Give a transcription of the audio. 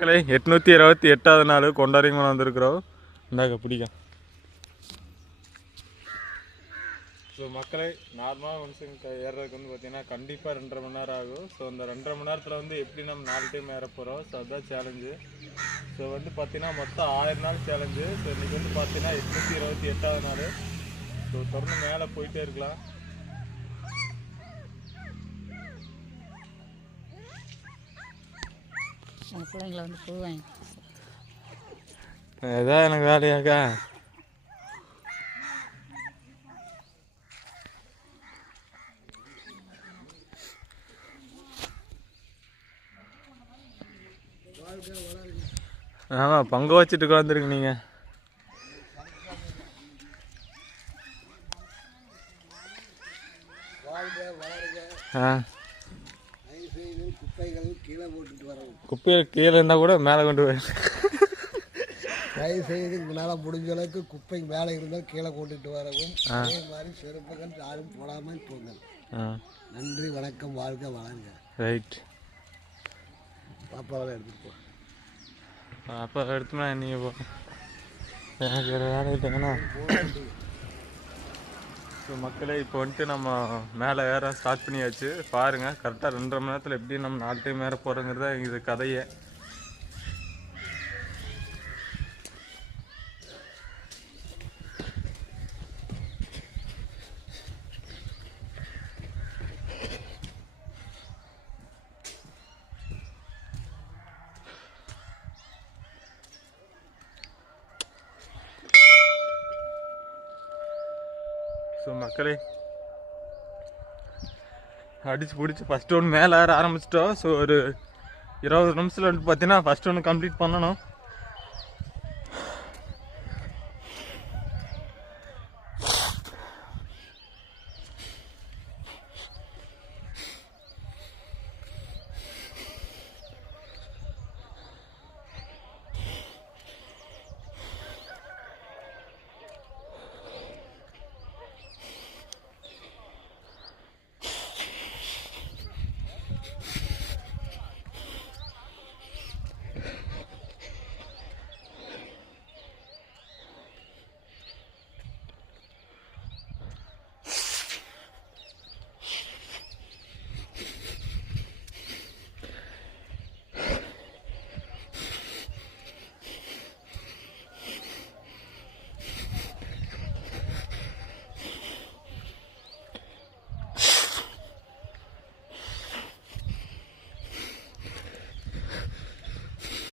மக்களே 828வது நாள் கொண்டாடிங்க வந்திருக்கிறோம். இந்தாக்க பிடிக்கும். ஸோ மக்களே நார்மலாக மனுஷங்க ஏறுறதுக்கு வந்து பார்த்தீங்கன்னா கண்டிப்பாக 2.5 மணி நேரம் ஆகும். ஸோ அந்த 2.5 மணி நேரத்தில் வந்து எப்படி நம்ம 4 டைம் ஏற போகிறோம். ஸோ அதுதான் சேலஞ்சு. ஸோ வந்து பார்த்தீங்கன்னா மொத்தம் 1000 நாள் சேலஞ்சு. ஸோ இன்றைக்கி வந்து பார்த்தீங்கன்னா 828வது நாள். ஸோ தொடர்ந்து மேலே போயிட்டே இருக்கலாம். பிள்ளைங்களை வந்து போவாங்க. எதாவது எனக்கு வேலையாக்கா ஆமாம் பங்கு வச்சுட்டு உட்காந்துருக்கு நீங்கள். குப்பையை கீழே இருந்தால் கூட மேலே கொண்டு போய் தயவு செய்து உங்களால் முடிஞ்ச அளவுக்கு குப்பை மேலே இருந்தால் கீழே கொண்டுட்டு வரவும். அதே மாதிரி செருப்புகள் யாரும் போடாமல் போங்கள். நன்றி, வணக்கம், வாழ்க வளருங்க. ரைட். பாப்பாவை எடுத்துகிட்டு போ. அப்போ எடுத்துனா நீங்கள் போ. எனக்கு வேறு வேலை இல்லைங்கண்ணா. ஸோ மக்களே இப்போ வந்துட்டு நம்ம மேலே ஏற ஸ்டார்ட் பண்ணியாச்சு. பாருங்கள் கரெக்டாக 2.5 மணி நேரத்தில் எப்படி நம்ம 4 டைம் ஏற போகிறோங்கிறத இது கதையே. ஸோ மக்களே அடித்து பிடிச்சி ஃபஸ்ட்டு ஒன்று மேலே ஏற ஆரம்பிச்சிட்டோம். ஸோ ஒரு 20 நிமிஷத்தில் வந்து பார்த்தீங்கன்னா ஃபஸ்ட்டு ஒன்று கம்ப்ளீட் பண்ணணும்.